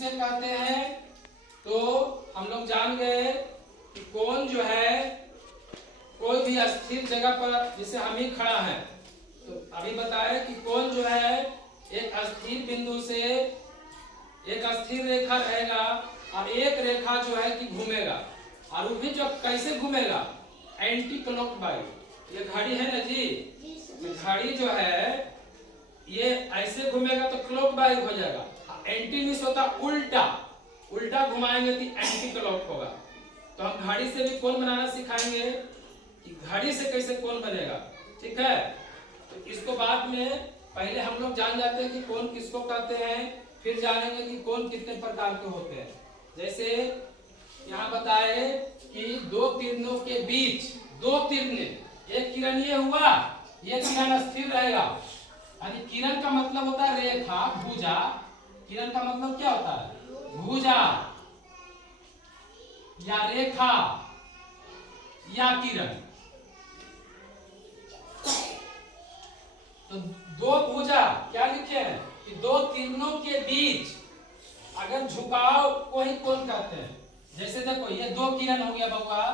किसे कहते हैं? तो हम लोग जान गए कि कोण जो है कोई भी स्थिर जगह पर, जैसे हम ही खड़ा है तो अभी बताया कि कोण जो है एक स्थिर बिंदु से एक स्थिर रेखा रहेगा और एक रेखा जो है कि घूमेगा, और वो भी जो कैसे घूमेगा? Anti clockwise. ये घड़ी है ना जी, घड़ी जो है ये ऐसे घूमेगा तो क्लॉकवाइज हो जाएगा, एंटी मीन्स होता उल्टा, उल्टा घुमाएंगे तो एंटी क्लॉक होगा। तो हम घड़ी से भी कोण बनाना सिखाएंगे कि घड़ी से कैसे कोण बनेगा, ठीक है? तो इसको बाद में पहले हम लोग जान जाते हैं कि कोण किसको कहते हैं, फिर जानेंगे कि कोण कितने प्रकार के होते हैं। जैसे यहाँ बताए कि दो किरणों के बीच, दो किरणें, एक किरण ये हुआ, ये किरण स्थिर रहेगा, यानी किरण का मतलब होता है रेखा, भुजा। किरण का मतलब क्या होता है? भुजा या रेखा या किरण। तो दो भुजा क्या लिखे हैं कि दो किरणों के बीच अगर झुकाव को ही कोण कहते हैं। जैसे देखो ये दो किरण हो गया बउआ,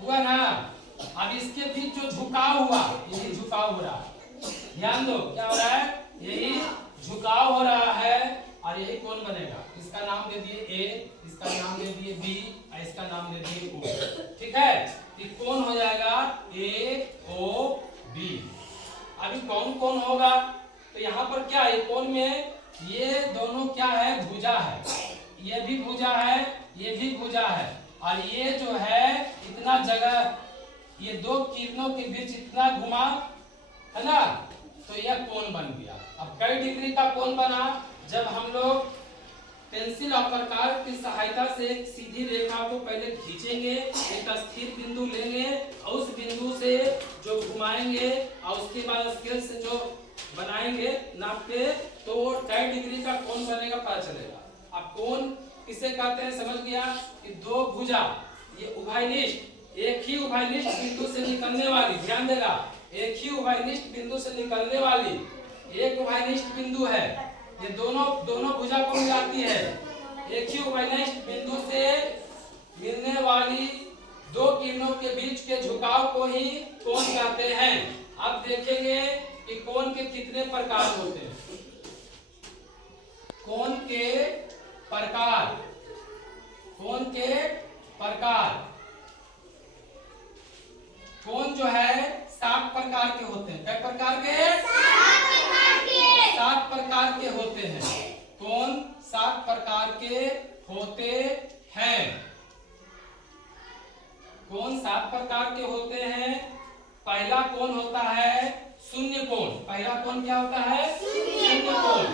हुआ ना, अब इसके बीच जो झुकाव हुआ, यही झुकाव हो रहा है, ध्यान दो क्या हो रहा है, यही झुकाव हो रहा है और यही कोण बनेगा। इसका नाम दे दिए ए, इसका नाम दे दिए बी और इसका नाम दे दिए ओ, ठीक है? ये कोण हो जाएगा ए ओ बी। अभी कौन कौन होगा? तो यहाँ पर क्या है, कोण में ये दोनों क्या है? भुजा है, ये भी भुजा है, ये भी भुजा है, और ये जो है इतना जगह, ये दो किरणों के बीच इतना घुमा है ना, तो यह कोण बन गया। अब कई डिग्री का कोण बना? जब हम लोग पेंसिल और प्रकार की सहायता से एक सीधी रेखा को पहले खींचेंगे, एक स्थिर बिंदु लेंगे और उस बिंदु से जो घुमाएंगे और उसके बाद स्केल से जो बनाएंगे नाप के, तो वो 2.5 डिग्री का कोण बनेगा, पता चलेगा। अब कोण किसे कहते हैं समझ गया कि दो भुजा, ये उभयनिष्ठ, एक ही उभयनिष्ठ बिंदु से निकलने वाली, ध्यान देगा, एक ही उभयनिष्ठ बिंदु से निकलने वाली एक उभयनिष्ठ बिंदु है, ये दोनों भुजा को मिलाती है। एक ही उभयनिष्ठ बिंदु से मिलने वाली दो किरणों के बीच के झुकाव को ही कोण कहते हैं। अब देखेंगे कि कोण के कितने प्रकार होते हैं। कोण के प्रकार, कोण के प्रकार, कोण जो है 7 प्रकार के होते हैं। कई प्रकार के? 7 प्रकार के होते हैं। कोण 7 प्रकार के होते हैं। कोण 7 प्रकार के होते हैं। पहला कोण होता है शून्य कोण। पहला कोण क्या होता है? शून्य कोण।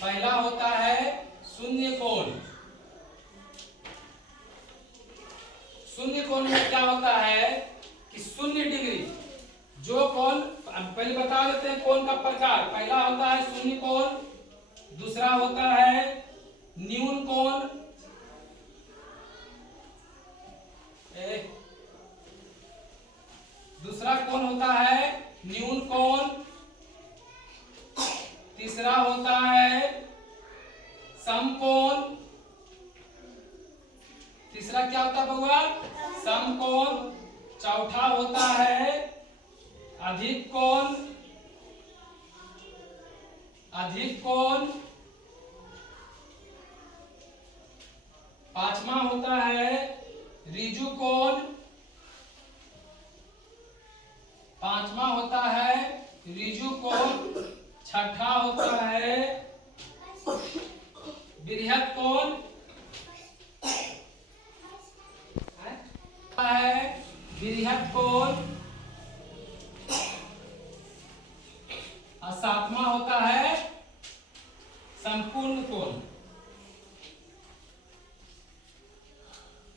पहला होता है शून्य कोण। शून्य कोण में क्या होता है कि 0 डिग्री जो कोण, पहले बता देते हैं कोण का प्रकार। पहला होता है शून्य कोण, दूसरा होता है न्यून कोण, दूसरा कोण होता है न्यून कोण, तीसरा होता है समकोण, तीसरा क्या होता है बउआ? समकोण। चौथा होता है अधिक कोण, अधिक कोण। पांचवा होता है ऋजु कोण, पांचवा होता है ऋजु कोण। छठा होता है बृहत् कोण, है बृहत् कोण। और 7वां होता है संपूर्ण कोण,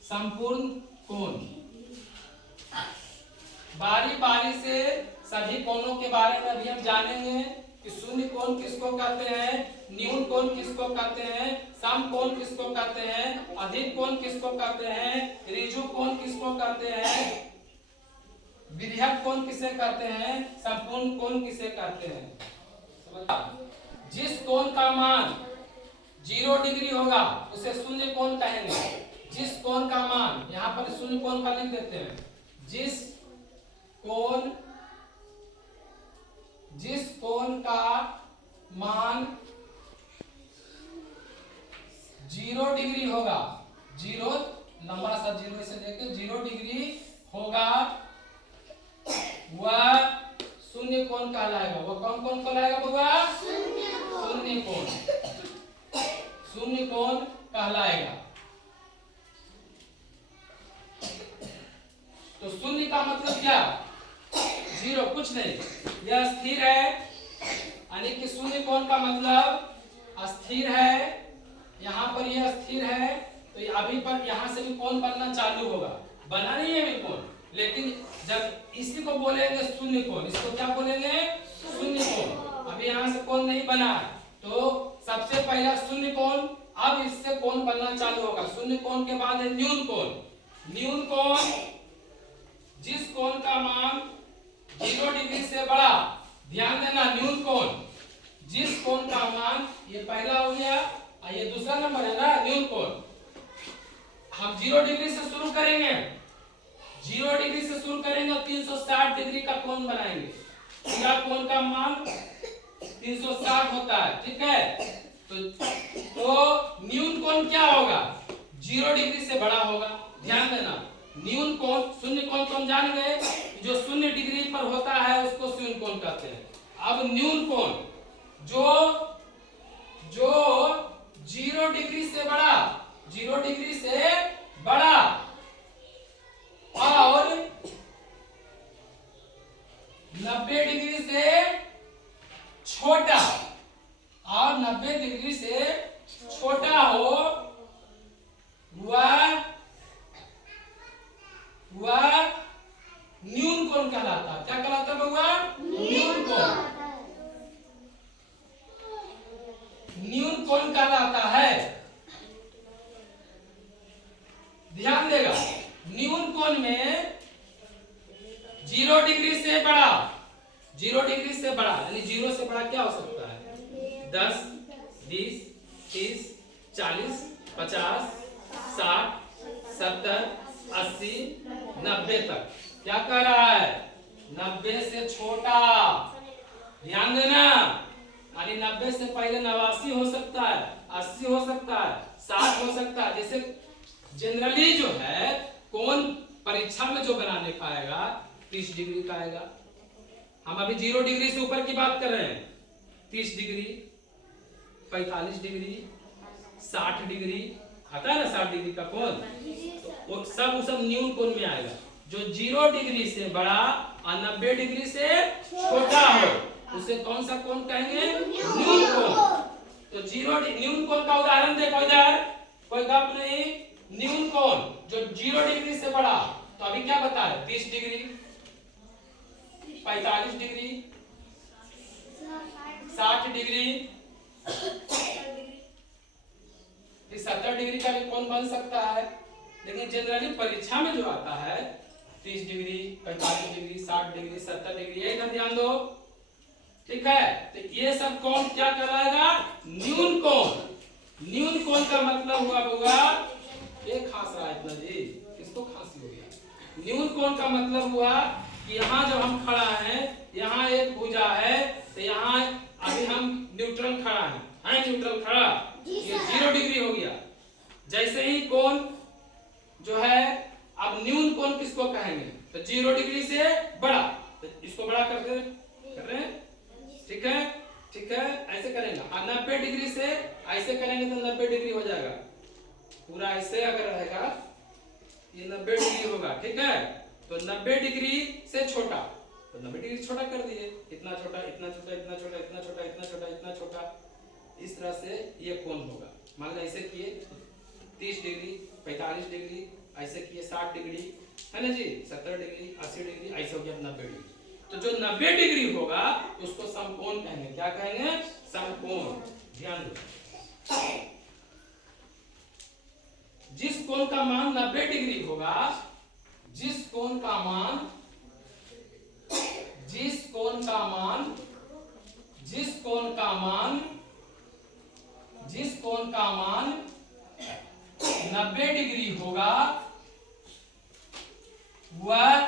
संपूर्ण कोण। बारी बारी से सभी कोणों के बारे में अभी हम जानेंगे कि शून्य कोण किसको कहते हैं, न्यून कोण किसको कहते हैं, समकोण किसको कहते हैं, अधिक कोण किसको कहते हैं, ऋजु कोण किसको कहते हैं, बृहत् कोण किसे कहते हैं, संपूर्ण कोण किसे कहते हैं। जिस कोण का 0 डिग्री होगा उसे शून्य कोण कहेंगे। जिस कोण का मान, यहाँ पर शून्य कोण का लिख देते हैं, जिस कोण का मान 0 डिग्री होगा, 0 लंबा सा 0 से लेके 0 डिग्री होगा, वह शून्य कोण कहलाएगा। वह कौन कोण कहलाएगा बउआ? शून्य कोण। शून्य कोण कहलाएगा। तो शून्य का मतलब क्या? 0, कुछ नहीं, यह स्थिर है, यानी कि शून्य कोण का मतलब स्थिर है। यहाँ पर यह स्थिर है, तो अभी पर यहाँ से भी कोण बनना चालू होगा, बना नहीं है अभी कोण, लेकिन जब इसी को बोलेंगे शून्य कोण, इसको क्या बोलेंगे? शून्य कोण। अभी यहाँ से कोण नहीं बना है, तो सबसे पहला शून्य कोण, अब इससे कोण बनना चालू होगा। शून्य कोण के बाद है न्यून कोण। न्यून कोण, जिस कोण का मान 0 डिग्री से बड़ा, ध्यान देना, न्यून कोण, जिस कोण का मान, ये पहला हो गया और ये दूसरा नंबर है ना, न्यून कोण। हम 0 डिग्री से शुरू करेंगे, 0 डिग्री से शुरू करेंगे और 360 डिग्री का कोण बनाएंगे। पूरा कोण का मान 360 होता है, ठीक है। तो न्यून कोण क्या होगा? 0 डिग्री से बड़ा होगा। ध्यान देना, न्यून कोण, शून्य कोण तो हम जान गए, जो 0 डिग्री पर होता है उसको शून्य कोण कहते हैं। अब न्यून कोण, जो 0 डिग्री से बड़ा, 0 डिग्री से बड़ा और 90 डिग्री से छोटा, और 90 डिग्री से छोटा हो, वह न्यून कोण कहलाता है। क्या कहलाता है बउआ? न्यून कोण। न्यून कोण कहलाता है। ध्यान देगा, न्यून कोण में 0 डिग्री से बड़ा, 0 डिग्री से बड़ा, यानी 0 से बड़ा क्या हो सकता है? 10, 20, 30, 40, 50, 60, 70, 80, 90 तक। क्या कह रहा है? 90 से छोटा। ध्यान देना, यानी 90 से पहले 89 हो सकता है, 80 हो सकता है, 60 हो सकता है। जैसे जनरली जो है कोण परीक्षा में जो बनाने का आएगा 30 डिग्री का आएगा। हम अभी 0 डिग्री से ऊपर की बात कर रहे हैं। 30 डिग्री, 45 डिग्री, 60 डिग्री आता है ना, 60 डिग्री का कोण, तो वो सब न्यून कोण में आएगा। जो 0 डिग्री से बड़ा और 90 डिग्री से छोटा हो, उसे कौन सा कोण कहेंगे? न्यून कोण। तो 0 न्यून कोण का उदाहरण देखो इधर, कोई गप नहीं। न्यून कोण जो 0 डिग्री से बड़ा, तो अभी क्या बता है? 30 डिग्री, 45 डिग्री, 60 डिग्री, 70 डिग्री का भी कोण बन सकता है। लेकिन जनरली परीक्षा में जो आता है 30 डिग्री, 45 डिग्री, 60 डिग्री, 70 डिग्री, ये ध्यान दो, ठीक है। तो ये सब कोण क्या कहलाएगा? न्यून कोण। न्यून कोण का मतलब हुआ होगा, ये खांस रहा है इतना जी, किसको खांसी हो गया? न्यून कोण का मतलब हुआ कि यहाँ जब हम खड़ा हैं, यहाँ एक भुजा है, तो यहाँ अभी हम न्यूट्रल खड़ा है न्यूट्रल खड़ा, ये 0 डिग्री हो गया। जैसे ही कोण जो है, अब न्यून कोण किसको कहेंगे? तो 0 डिग्री से बड़ा, तो इसको बड़ा कर रहे हैं, ठीक है, ठीक है, ऐसे करेंगे। और 90 डिग्री से ऐसे करेंगे तो 90 डिग्री हो जाएगा, पूरा ऐसे अगर रहेगा ये 90 डिग्री होगा, ठीक है। तो 90 डिग्री से छोटा, तो 90 डिग्री छोटा कर दिए, इतना छोटा, इतना छोटा, इतना छोटा, इतना छोटा, इतना छोटा, इतना छोटा, इस तरह से ये कोण होगा। मान लो ऐसे किए 30 डिग्री, 45 डिग्री, ऐसे किए 60 डिग्री, है ना जी, 70 डिग्री, 80 डिग्री, ऐसे हो गया 90 डिग्री। तो जो 90 डिग्री होगा उसको समकोण कहेंगे। क्या कहेंगे? समकोण। ध्यान दो, जिस कोण का मान 90 डिग्री होगा, जिस कोण का मान, जिस कोण का मान, जिस कोण का मान, जिस कोण का मान 90 डिग्री होगा वह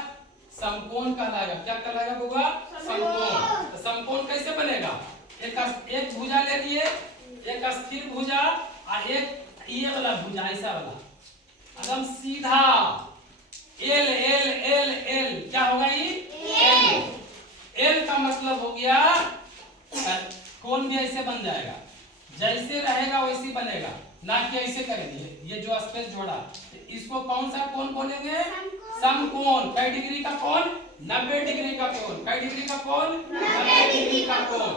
समकोण कहलाएगा। क्या कहलाएगा होगा? समकोण। तो समकोण कैसे बनेगा? एक भुजा ले लिए, एक स्थिर भुजा और एक ये वाला भुजा, ऐसा वाला एकदम सीधा एल एल एल एल, क्या होगा ये? एल। एल का मतलब हो गया कोण भी ऐसे बन जाएगा, जैसे रहेगा वैसे बनेगा, ना कि ऐसे करेंगे। ये जो स्पेस जोड़ा इसको कौन सा कोण बोलेंगे? समकोण। कई डिग्री का कोण? 90 डिग्री का कोण। कई डिग्री का कोण? 90 डिग्री का कोण।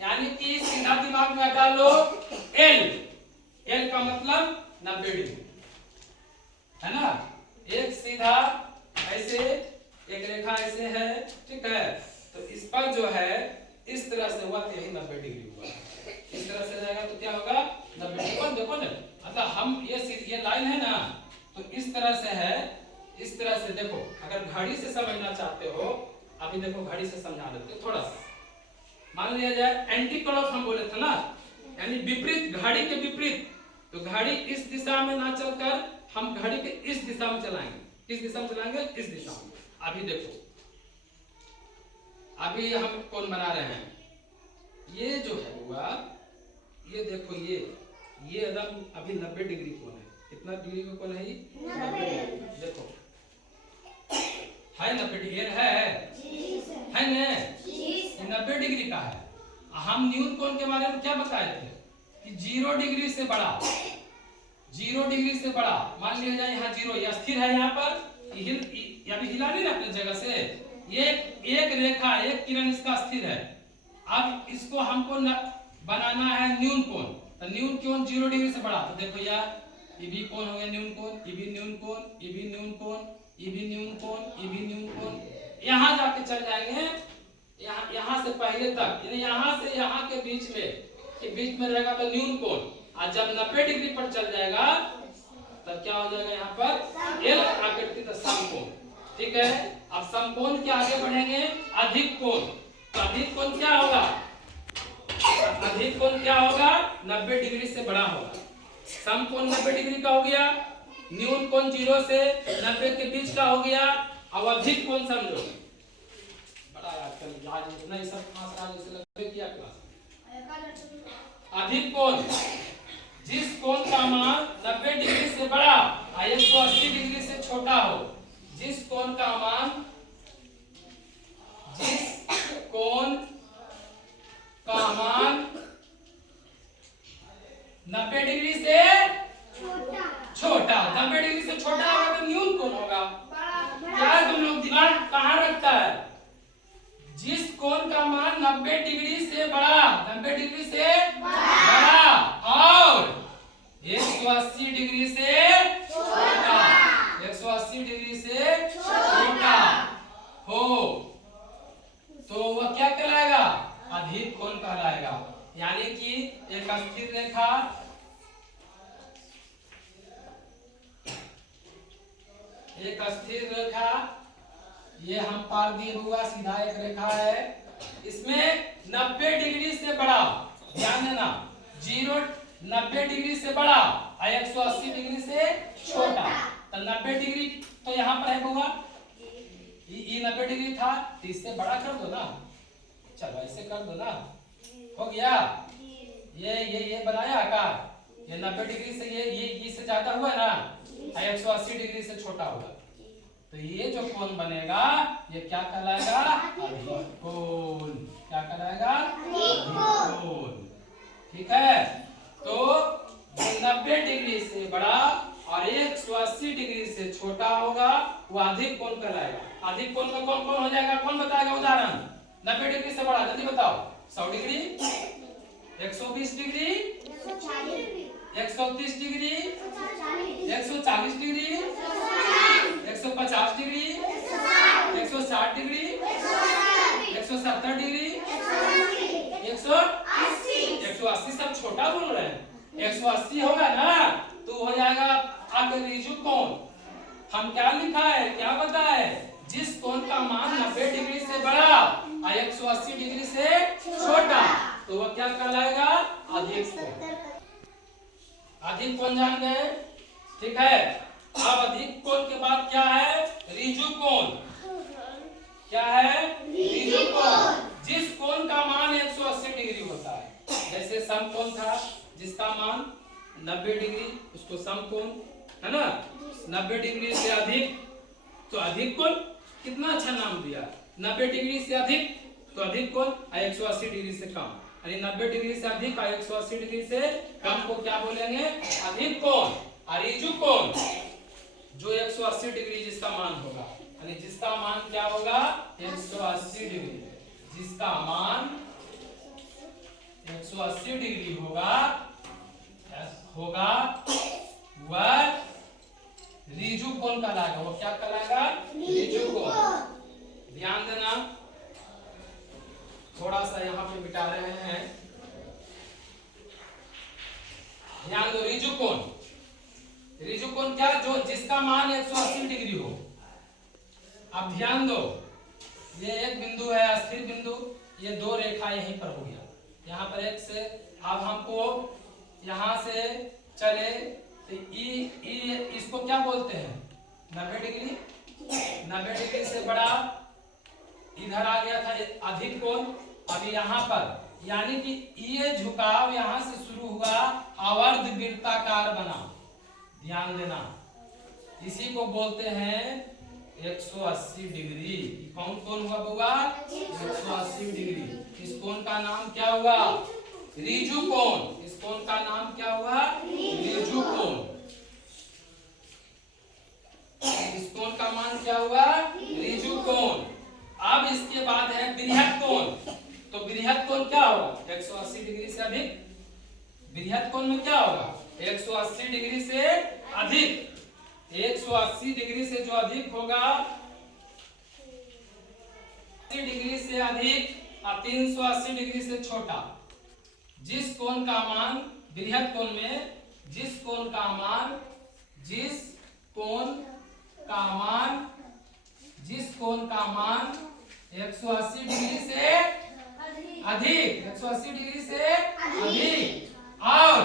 यानी कि सीधा दिमाग में डालो एल। एल का मतलब 90 डिग्री, है ना? एक सीधा ऐसे एक रेखा ऐसे है, ठीक है? तो इस पर जो है इस तरह से हुआ तो यही 90 डिग्री हुआ। इस तरह से जाएगा तो क्या होगा? 90 डिग्री। देखो ना, मतलब हम ये लाइन है ना, तो इस तरह से है, इस तरह से देखो। अगर घड़ी से समझना चाहते हो, अभी देखो घड़ी से समझा देते थोड़ा सा। मान लिया जाए एंटी क्लॉक हम बोले थे ना, यानी विपरीत, घड़ी के विपरीत। तो घड़ी इस दिशा में ना चलकर हम घड़ी के इस दिशा में चलाएंगे। किस दिशा में चलाएंगे? इस दिशा में। अभी देखो, अभी हम कोण बना रहे हैं, ये जो है हुआ, ये देखो ये एकदम अभी 90 डिग्री कोण है। कितना डिग्री का कोण है ये? 90 डिग्री। देखो है 90 डिग्री है ना? 90 डिग्री का है। हम न्यून कोण के बारे में क्या बताए थे कि 0 डिग्री से बड़ा, 0 डिग्री से बड़ा। मान लिया जाए यहाँ 0, यह स्थिर है, यहाँ पर अभी हिला नहीं ना अपनी जगह से। ये एक रेखा, एक किरण इसका स्थिर है। अब इसको हमको बनाना है न्यून कोण। तो न्यून कोण 0 डिग्री से बड़ा। तो देखो यार, ये भी कोण हो गया न्यून कोण, ये भी न्यून कोण, ये भी न्यून कोण, ये भी न्यून कोण, ये भी न्यून कोण। यहाँ जाके चल जाएंगे, यहाँ से पहले तक, यानी यहाँ से यहाँ के बीच में रहेगा तो न्यून कोण। और जब 90 डिग्री पर चल जाएगा तब क्या हो जाएगा? यहाँ पर एल आकृति का समकोण, ठीक है? अब समकोण के आगे बढ़ेंगे, अधिक कोण। तो अधिक कोण क्या होगा? अधिक कोण क्या होगा? 90 डिग्री से बड़ा होगा। समकोण 90 डिग्री का हो गया, न्यून कोण 0 से 90 के बीच का हो गया। अब अधिक कोण समझो, बड़ा आजकल आज इतना ही सब खास आज जैसे लगे क्या क्लास। अधिक कोण जिस कोण का मान 90 डिग्री से बड़ा और 180 डिग्री से छोटा हो। जिस कोण का मान 90 डिग्री से छोटा, 90 डिग्री से छोटा होगा तो न्यून कोण होगा। क्या तुम लोग दिमाग कहाँ रखता है? जिस कोण का मान 90 डिग्री से बड़ा, 90 डिग्री से बड़ा और 180 डिग्री से छोटा, 180 डिग्री से छोटा हो तो वह क्या कहलाएगा? अधिक कोण कहलाएगा। यानी कि एक स्थिर रेखा, एक स्थिर रेखा, ये हम पार दिए हुआ सीधा एक रेखा है, इसमें 90 डिग्री से बड़ा, ध्यान देना, 90 डिग्री से बड़ा और 180 डिग्री से छोटा। तो 90 डिग्री तो यहाँ पर है बुआ, ये 90 डिग्री था, तो इससे बड़ा कर दो ना, चलो ऐसे कर दो ना, हो गया। ये बनाया आकार, ये 90 डिग्री से ये से ज्यादा हुआ ना, 180 डिग्री से छोटा होगा। तो ये जो कोण बनेगा ये क्या कहलाएगा? अधिक कोण। क्या कहलाएगा? अधिक कोण। ठीक है, तो 90 डिग्री से बड़ा और 180 डिग्री से छोटा होगा वो अधिक कोण कहलाएगा। अधिक कोण में कौन कौन हो जाएगा? कौन बताएगा उदाहरण? 90 डिग्री से बड़ा, जल्दी बताओ। 100 degree, 120 degree, 130 degree, 140 degree, 150 degree, 160 degree, 170 degree, 180 सब छोटा बोल रहे हैं। 180 होगा ना तो हो जाएगा आगे रिजु कोण। हम क्या लिखा है, क्या बताए? जिस कोण का मान 90 डिग्री से बड़ा और 180 डिग्री से छोटा तो वह क्या कहलाएगा? अधिक कोण। अधिक कोण जान गए, ठीक है। अब अधिक कोण के बाद क्या है, ऋजु कोण। क्या है, ऋजु कोण। जिस कोण का मान 180 डिग्री होता है, जैसे समकोण था जिसका मान 90 डिग्री, उसको समकोण, है ना। 90 डिग्री से अधिक तो अधिक कोण, कितना अच्छा नाम दिया। 90 डिग्री से अधिक तो अधिक कोण, 180 डिग्री से कम, यानी 90 डिग्री से अधिक और 180 डिग्री से कम को क्या बोलेंगे, अधिक कोण। और ऋजु कोण जो 180 डिग्री जिसका मान होगा, यानी जिसका मान क्या होगा, 180 डिग्री, जिसका मान 180 डिग्री होगा वह ऋजु कोण कहलाएगा। वो क्या कहलाएगा, ऋजु कोण। ध्यान देना, थोड़ा सा यहाँ पे मिटा रहे हैं, ध्यान दो। ऋजु कोण, ऋजु कोण क्या, जो जिसका मान 180 डिग्री हो। अब ध्यान दो, ये एक बिंदु है स्थिर बिंदु, ये दो रेखा यहीं पर हो गया, यहाँ पर एक से। अब हमको यहाँ से चले तो इसको क्या बोलते हैं, 90 डिग्री। 90 डिग्री से बड़ा इधर आ गया था अधिक कोण। अभी यहाँ पर यानी कि ये झुकाव यहाँ से शुरू हुआ, आवर्त वृत्ताकार बना। ध्यान देना, इसी को बोलते हैं 180 डिग्री। कौन कोण हुआ बुआ, 180 डिग्री। इस कोण का नाम क्या हुआ, ऋजु कोण। इस कोण का नाम क्या हुआ, ऋजु कोण। इस कोण का मान क्या हुआ, ऋजु कोण। अब इसके बाद है बृहत् कोण। तो बृहत् कोण क्या होगा, 180 डिग्री से अधिक। बृहत् कोण में क्या होगा, 180 डिग्री से अधिक। 180 डिग्री से जो अधिक होगा, 80 डिग्री से अधिक और 380 डिग्री से छोटा। जिस कोण का मान बृहत् कोण में, जिस कोण का मान 180 डिग्री से अधिक, 180 डिग्री से अधिक और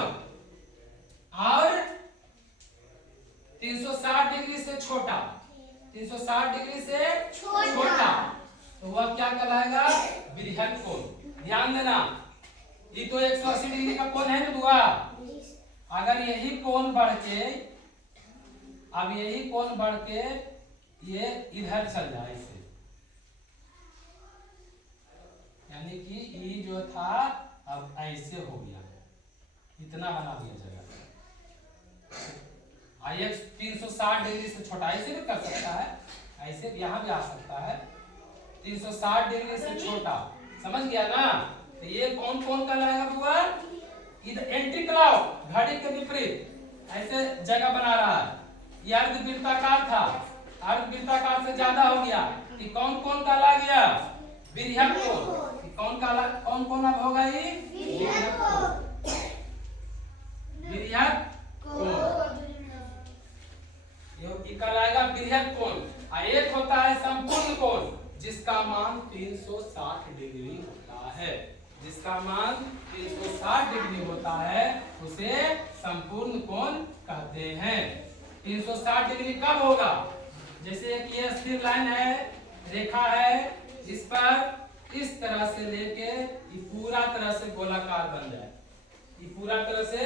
360 डिग्री से छोटा, 360 डिग्री से छोटा, तो वह क्या कहलाएगा, बृहत् कोण। ध्यान देना, ये तो 180 डिग्री का कोण है ना बुआ। अगर यही कोण बढ़ के, अब यही कोण बढ़ के ये इधर चल जाए इसे, यानी कि ये जो था अब ऐसे हो गया, इतना बना दिया जगह। 360 डिग्री से छोटा ऐसे भी कर सकता है, ऐसे यहाँ भी आ सकता है। 360 डिग्री से छोटा, समझ गया ना। तो ये कौन कौन कहलाएगा बुआ, इधर एंटी क्लॉक, घड़ी के विपरीत ऐसे जगह बना रहा है। ये अर्धवृत्ताकार था, अर्धवृत्ताकार से ज्यादा हो गया, कि कौन कौन कहला गया, बृहत् कोण। कौन कौन अब होगा, ये बृहत् कोण, ये कहलाएगा बृहत् कोण। और एक होता है संपूर्ण कोण, जिसका मान 360 डिग्री होता है। जिसका मान 360 डिग्री होता है उसे संपूर्ण कोण कहते हैं। 360 डिग्री कब होगा, जैसे एक ये स्थिर लाइन है, रेखा है, इस पर इस तरह से लेके ये पूरा तरह से गोलाकार बन जाए, ये पूरा तरह से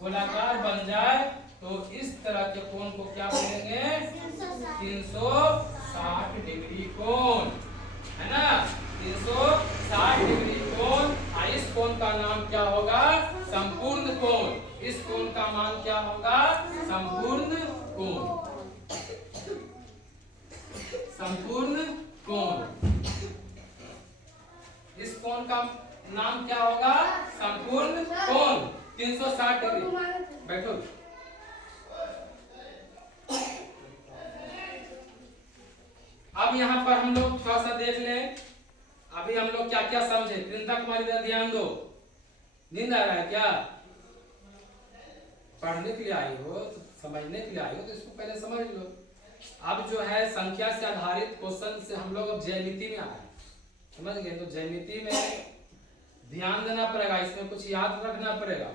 गोलाकार बन जाए, तो इस तरह के कोण को क्या बोलेंगे, 360 डिग्री कोण, है ना। 360 डिग्री कोण। इस कोण का नाम क्या होगा, संपूर्ण कोण। इस कोण का मान क्या होगा, संपूर्ण कोण, संपूर्ण कोण। इस कोण का नाम क्या होगा, संपूर्ण कोण। 360 डिग्री। बैठो, अब यहाँ पर हम लोग थोड़ा सा देख लें, अभी हम लोग क्या क्या समझे। वृंदा कुमारी ध्यान दो, नींद आ रहा है क्या, पढ़ने के लिए आई हो, समझने के लिए आई हो, तो इसको पहले समझ लो। अब जो है संख्या से आधारित क्वेश्चन से हम लोग अब ज्यामिति में आए, समझ गए। तो ज्यामिति में ध्यान देना पड़ेगा, इसमें कुछ याद रखना पड़ेगा।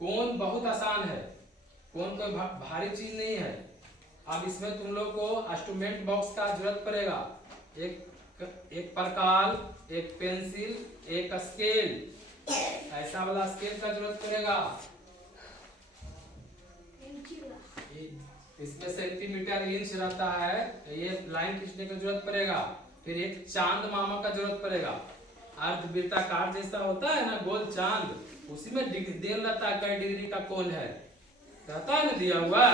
कोण बहुत आसान है, कोण कोई भारी चीज नहीं है। अब इसमें तुम लोग को इंस्ट्रूमेंट बॉक्स का जरूरत पड़ेगा, एक प्रकार, एक पेंसिल, एक स्केल, ऐसा वाला स्केल का जरूरत पड़ेगा। इसमें सेंटीमीटर इंच रहता है, ये लाइन खींचने की जरूरत पड़ेगा। फिर एक चांद मामा का जरूरत पड़ेगा, अर्धवृत्ताकार जैसा होता है ना गोल चांद, उसी में डिग्री रहता है, कई डिग्री का कोण है रहता है ना दिया हुआ।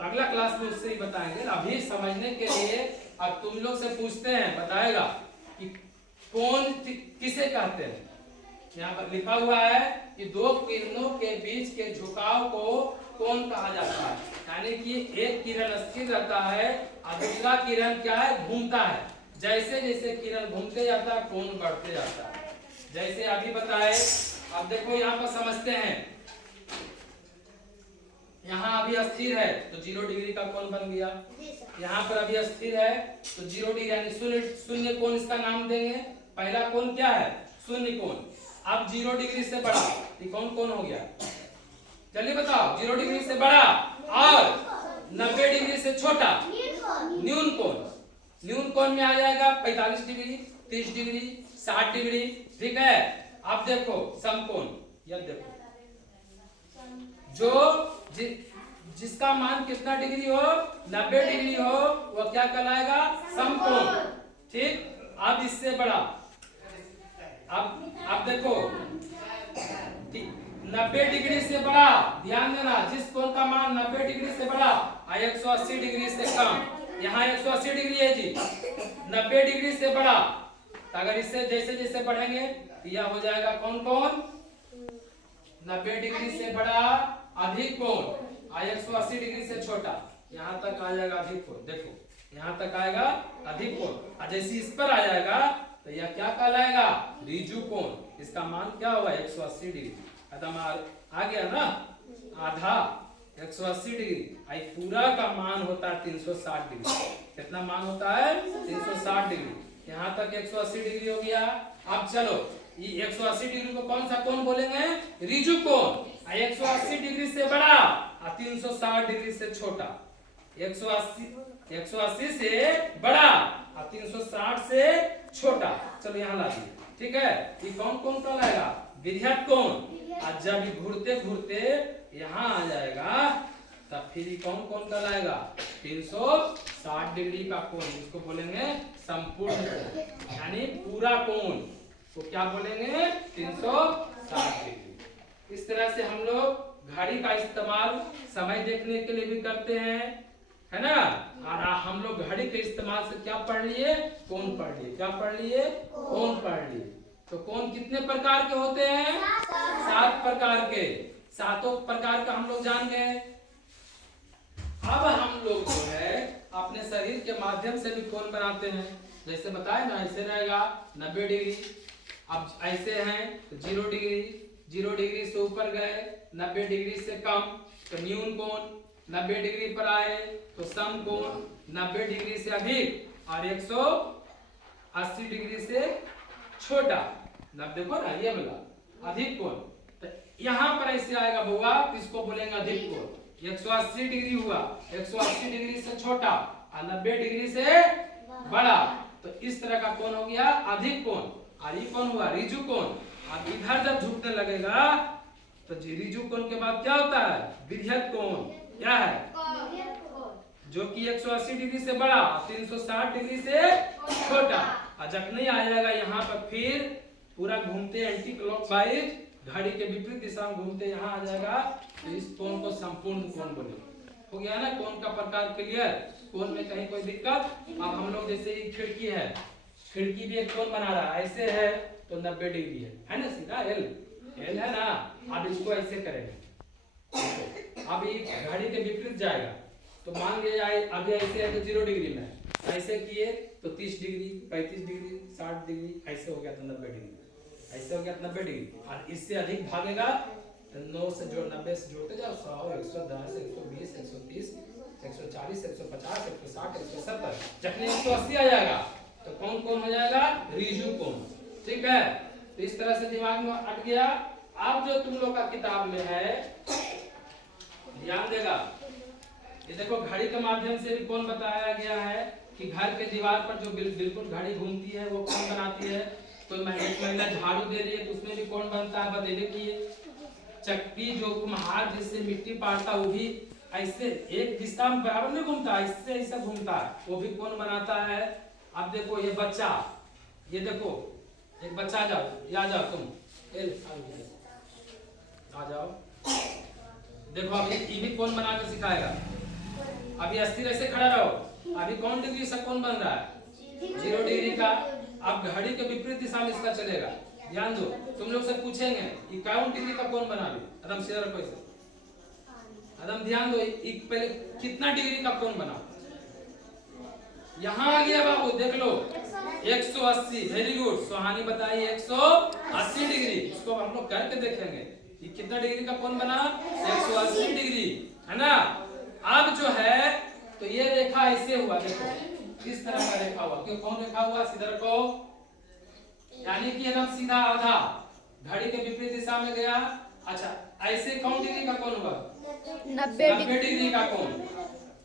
अगला क्लास में उससे ही बताएंगे। अभी समझने के लिए अब तुम लोग से पूछते हैं, बताएगा कि कोण किसे कहते हैं। यहाँ पर लिखा हुआ है कि दो किरणों के बीच के झुकाव को कोण कहा जाता है। यानी कि एक किरण स्थिर रहता है और दूसरा किरण क्या है, घूमता है। जैसे जैसे किरण घूमते जाता है कोण बढ़ते जाता है। जैसे अभी बताए, अब देखो यहाँ पर समझते हैं, यहाँ अभी अस्थिर है तो 0 डिग्री का कोण बन गया। यहाँ पर अभी अस्थिर है तो 0 डिग्री यानी शून्य कोण इसका नाम देंगे। पहला कोण क्या है, शून्य कोण। अब 0 डिग्री से बड़ा ये कौन कोण हो गया, चलिए बताओ। 0 डिग्री से बड़ा और 90 डिग्री से छोटा न्यून कोण। न्यून कोण में आ जाएगा 45 डिग्री, 30 डिग्री, 60 डिग्री, ठीक है। अब देखो समकोण, यह देखो जो जिसका मान कितना डिग्री हो, 90 डिग्री हो, वह क्या कहलाएगा, समकोण, ठीक। अब इससे बड़ा, अब देखो 90 डिग्री से बड़ा, ध्यान देना, जिस कोण का मान 90 डिग्री से बड़ा और 180 डिग्री से कम, यहाँ 180 डिग्री है जी, 90 डिग्री से बड़ा, तो अगर इससे जैसे जैसे बढ़ेंगे यह हो जाएगा कौन कोण, 90 डिग्री से बड़ा अधिक कोण और 180 डिग्री से छोटा, यहाँ तक आ जाएगा अधिक कोण। देखो यहाँ तक आएगा अधिक कोण, और जैसे इस पर आ जाएगा तो यह क्या कहलाएगा, ऋजु कोण। इसका मान क्या होगा, 180 डिग्री। एकदम आ गया ना, आधा 180 डिग्री, आई पूरा का मान होता है 360 डिग्री। कितना मान होता है, 360 डिग्री। यहाँ तक 180 डिग्री हो गया। अब चलो ये 180 डिग्री को कौन सा कोण बोलेंगे, ऋजु कोण। 180 डिग्री से बड़ा और 360 डिग्री से छोटा, 180 से बड़ा और 360 से छोटा। चलो यहाँ ला दिए, ठीक है। ये कौन कौन कहलाएगा, विध्यत कोण। और जब घूरते घूरते यहाँ आ जाएगा तब फिर कौन कौन कहलाएगा, 360 डिग्री का कोण, इसको बोलेंगे संपूर्ण कोण, यानी पूरा कोण तो क्या बोलेंगे, 360 डिग्री। इस तरह से हम लोग घड़ी का इस्तेमाल समय देखने के लिए भी करते हैं, है ना। और हम लोग घड़ी के इस्तेमाल से क्या पढ़ लिए, कोण पढ़ लिए। क्या पढ़ लिए, कोण पढ़ लिए। तो कोण कितने प्रकार के होते हैं, 7 प्रकार के। 7 प्रकार का हम लोग जान गए। अब हम लोग जो है अपने शरीर के माध्यम से भी कोण बनाते हैं। जैसे बताए ना, ऐसे रहेगा 90 डिग्री। अब ऐसे हैं तो 0 डिग्री, 0 डिग्री से ऊपर गए, 90 डिग्री से कम तो न्यून कोण, 90 डिग्री पर आए तो सम कोण, 90 डिग्री से अधिक और 180 डिग्री से छोटा। देखो ना ये वाला अधिक कोण, तो यहाँ पर ऐसे आएगा बुआ, किसको बोलेंगे अधिक कोण। 180 डिग्री हुआ, 180 डिग्री से छोटा और 90 डिग्री से बड़ा, तो इस तरह का कोण हो गया अधिक कोण। और ये कौन हुआ, ऋजु कोण। अब इधर जब झुकने लगेगा तो ऋजु कोण के बाद क्या होता है, विध्यत कोण। क्या है, जो कि 180 डिग्री से बड़ा, 360 डिग्री से छोटा। और जब नहीं आ जाएगा यहाँ पर, फिर पूरा घूमते एंटी क्लॉकवाइज घड़ी के विपरीत दिशा में घूमते यहाँ आ जाएगा, तो इस कोण को संपूर्ण कोण बोले। हो गया ना कोण का प्रकार क्लियर। कोण में कहीं कोई दिक्कत। अब हम लोग जैसे ये खिड़की है, खिड़की भी एक कोण बना रहा है, ऐसे है तो 90 डिग्री है ना, सीधा एल है ना। अब इसको ऐसे करेंगे, अब ये घड़ी के विपरीत जाएगा तो मान लिया अभी ऐसे है तो 0 डिग्री में, ऐसे किए तो 30 डिग्री, 35 डिग्री, 60 डिग्री, ऐसे हो गया तो 90 डिग्री, ऐसे हो गया 90 डिग्री। और इससे अधिक भागेगा तो 9 से जोड़ 90 से जोड़ते जाओ, 100, 110, 120, 130, 140, 150, 160, 170, जखने 180 आ जाएगा तो कौन कौन हो जाएगा, ऋजु कोण। ठीक है, तो इस तरह से दिमाग में अट गया। अब जो तुम लोग का किताब में है, ध्यान देगा, ये देखो घड़ी के माध्यम से भी कौन बताया गया है कि घर के दीवार पर जो बिल्कुल घड़ी घूमती है वो कौन बनाती है। कोई महिला झाड़ू दे रही है तो उसमें भी कौन बनता है, बतेबे किए। चक्की जो कुम्हार जिससे मिट्टी पाड़ता वो भी ऐसे एक दिशा में बराबर नहीं घूमता, ऐसे ऐसा घूमता है, वो भी कौन बनाता है। अब देखो ये बच्चा, ये देखो एक बच्चा, आ जाओ, ये आ जाओ तुम, आ जाओ। देखो अभी ये भी कौन बना कर सिखाएगा। अभी अस्थिर ऐसे खड़ा रहो, अभी कौन डिग्री से कौन बन रहा है, 0 डिग्री का। अब घड़ी के विपरीत दिशा में इसका चलेगा। ध्यान दो, तुम लोग से पूछेंगे कि कौन डिग्री का कौन बना भी, एकदम सीधा रखो इसे, एकदम ध्यान दो। एक पहले कितना डिग्री का कौन बना, यहाँ आ गया बाबू, देख लो 180। वेरी गुड, सुहानी बताई 180 डिग्री। इसको हम लोग करके देखेंगे कि कितना डिग्री का कौन बना, 180 डिग्री, है ना। अब जो है तो ये रेखा ऐसे हुआ, देखो किस तरह का रेखा हुआ, क्यों कौन रेखा हुआ, सीधा रखो, यानी कि एकदम सीधा आधा, घड़ी के विपरीत दिशा में गया। अच्छा ऐसे कौन डिग्री का कौन होगा, 90 डिग्री का कौन,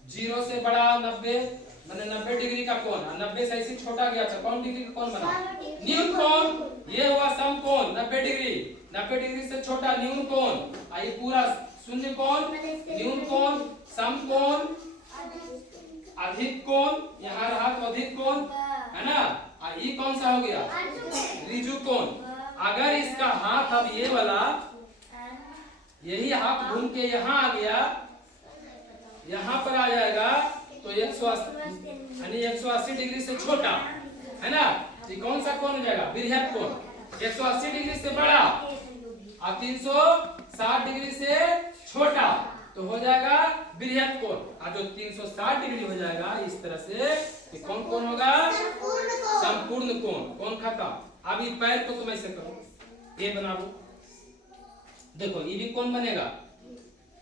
0 से बड़ा 90 मैंने 90 डिग्री का कोण, 90 से ऐसे छोटा गया, अच्छा कौन डिग्री का कोण बना, न्यून कोण। ये हुआ सम कोण 90 डिग्री, 90 डिग्री से छोटा न्यून कोण। ये पूरा शून्य कोण, न्यून कोण, सम कोण, अधिक कोण, यहाँ रहा तो अधिक कोण, है ना। ये कौन सा हो गया, ऋजु कोण। अगर इसका हाथ अब ये वाला, यही हाथ घूम के यहाँ आ गया, यहाँ पर आ जाएगा तो 180 डिग्री से छोटा, है ना। ये कौन सा कोण हो जाएगा, बृहद कोण। 180 डिग्री से बड़ा और 360 डिग्री से छोटा तो हो जाएगा बृहद कोण। और जो 360 डिग्री हो जाएगा इस तरह से, ये कौन कोण होगा, संपूर्ण कोण। कौन खत्म। अब ये पैर को तुम ऐसे करो, ये बना लो, देखो ये भी कौन बनेगा,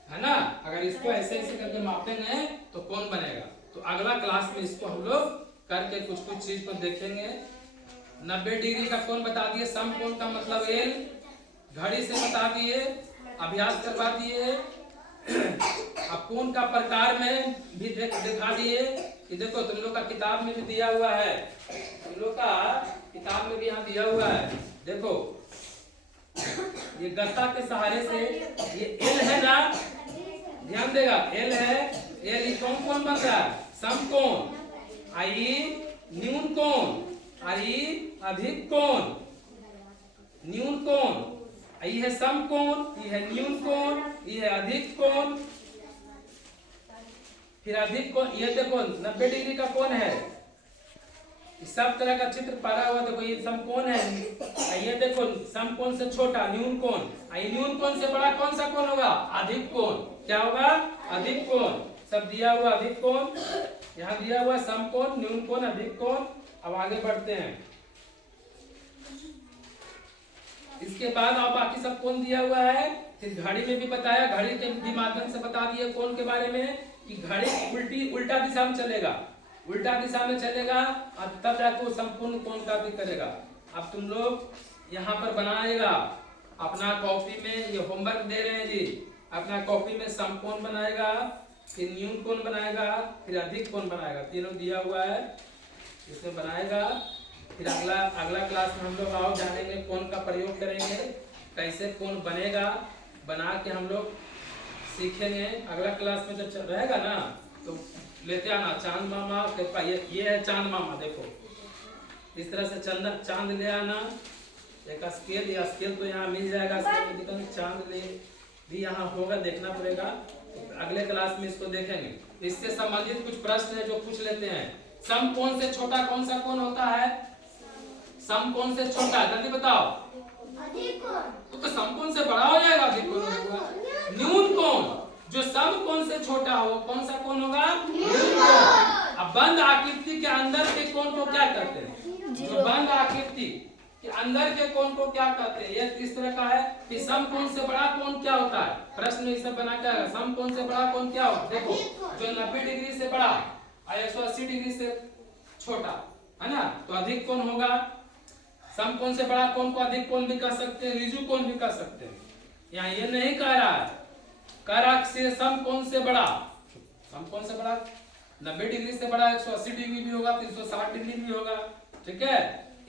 है ना। अगर इसको ऐसे ऐसे करके मापेंगे तो कौन बनेगा। तो अगला क्लास में इसको हम लोग करके कुछ कुछ चीज को देखेंगे। 90 डिग्री का कौन बता दिए, सम कोण का मतलब एल, घड़ी से बता दिए, अभ्यास करवा दिए। अब कोण का प्रकार में भी दिखा दिए कि देखो तुम लोग का किताब में भी दिया हुआ है, तुम लोग का किताब में भी यहाँ दिया हुआ है। देखो ये गत्ता के सहारे से ये एल है ना, ध्यान देगा, एल है, एल कौन कौन बन रहा है, सम कोण, आई न्यून कोण, आई अधिक कोण, न्यून कोण, ये है सम कोण, ये है न्यून कोण, ये है अधिक कोण, फिर अधिक कोण। ये देखो 90 डिग्री का कोण है, सब तरह का चित्र पड़ा हुआ, देखो ये समकोण है। ये देखो समकोण से छोटा न्यून कोण, न्यून कोण से बड़ा कौन सा कोण होगा, अधिक कोण। क्या होगा, अधिक कोण। सब दिया हुआ अधिक कोण, यहाँ दिया हुआ समकोण, न्यून कोण, अधिक कोण। अब आगे बढ़ते हैं, इसके बाद अब बाकी सब कोण दिया हुआ है। फिर घड़ी में भी बताया, घड़ी के भी माध्यम से बता दिए कोण के बारे में कि घड़ी उल्टा दिशा में चलेगा, उल्टा दिशा में चलेगा और तब जाकर वो संपूर्ण कोण का भी करेगा। अब तुम लोग यहाँ पर बनाएगा अपना कॉपी में, ये होमवर्क दे रहे हैं जी, अपना कॉपी में समकोण बनाएगा, फिर न्यून कोण बनाएगा, फिर अधिक कोण बनाएगा, तीनों दिया हुआ है, इसमें बनाएगा। फिर अगला क्लास में हम लोग आओ जानेंगे कोण का प्रयोग करेंगे, कैसे कोण बनेगा, बना के हम लोग सीखेंगे। अगला क्लास में जब रहेगा ना तो लेते आना चांद मामा का, ये है चांद मामा, देखो इस तरह से चांद ले आना। एक स्केल, या स्केल तो यहाँ मिल जाएगा, चांद ले भी यहाँ होगा, देखना पड़ेगा। तो अगले क्लास में इसको देखेंगे। इससे संबंधित कुछ प्रश्न है जो पूछ लेते हैं। समकोण से छोटा कौन सा कोण होता है, समकोण से छोटा, जल्दी बताओ। तो समकोण से बड़ा हो जाएगा, अधिक कोण होगा। न्यून कोण, जो समकोण से छोटा हो कौन सा कोण होगा, न्यून कोण। अब बंद आकृति के अंदर के कोण को क्या कहते हैं, जो बंद आकृति के अंदर के कोण को क्या कहते हैं। ये इस तरह का है कि समकोण से बड़ा कोण क्या होता है, प्रश्न में सब बना के समकोण से बड़ा कोण क्या होता है। देखो जो 90 डिग्री से बड़ा और 180 डिग्री से छोटा, है ना, तो अधिक कोण होगा। समकोण से बड़ा कोण को अधिक कोण भी कह सकते हैं, ऋजु कोण भी कह सकते हैं। यहाँ ये नहीं कह रहा है, कह रहा से समकोण से बड़ा, समकोण से बड़ा 90 डिग्री से बड़ा 180 डिग्री भी होगा, 360 डिग्री भी होगा, ठीक है।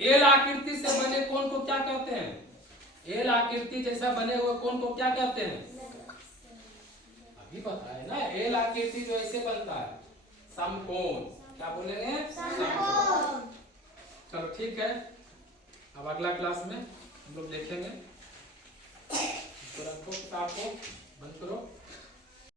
एल आकृति से बने कोण को क्या कहते हैं? एल आकृति जैसा बने हुए कोण को क्या कहते हैं? अभी बताए ना, एल आकृति जो ऐसे बनता है समकोण, क्या बोलेंगे? समकोण। चलो ठीक है, अब अगला क्लास में हम लोग देखेंगे। तो रखो, किताब को बंद करो।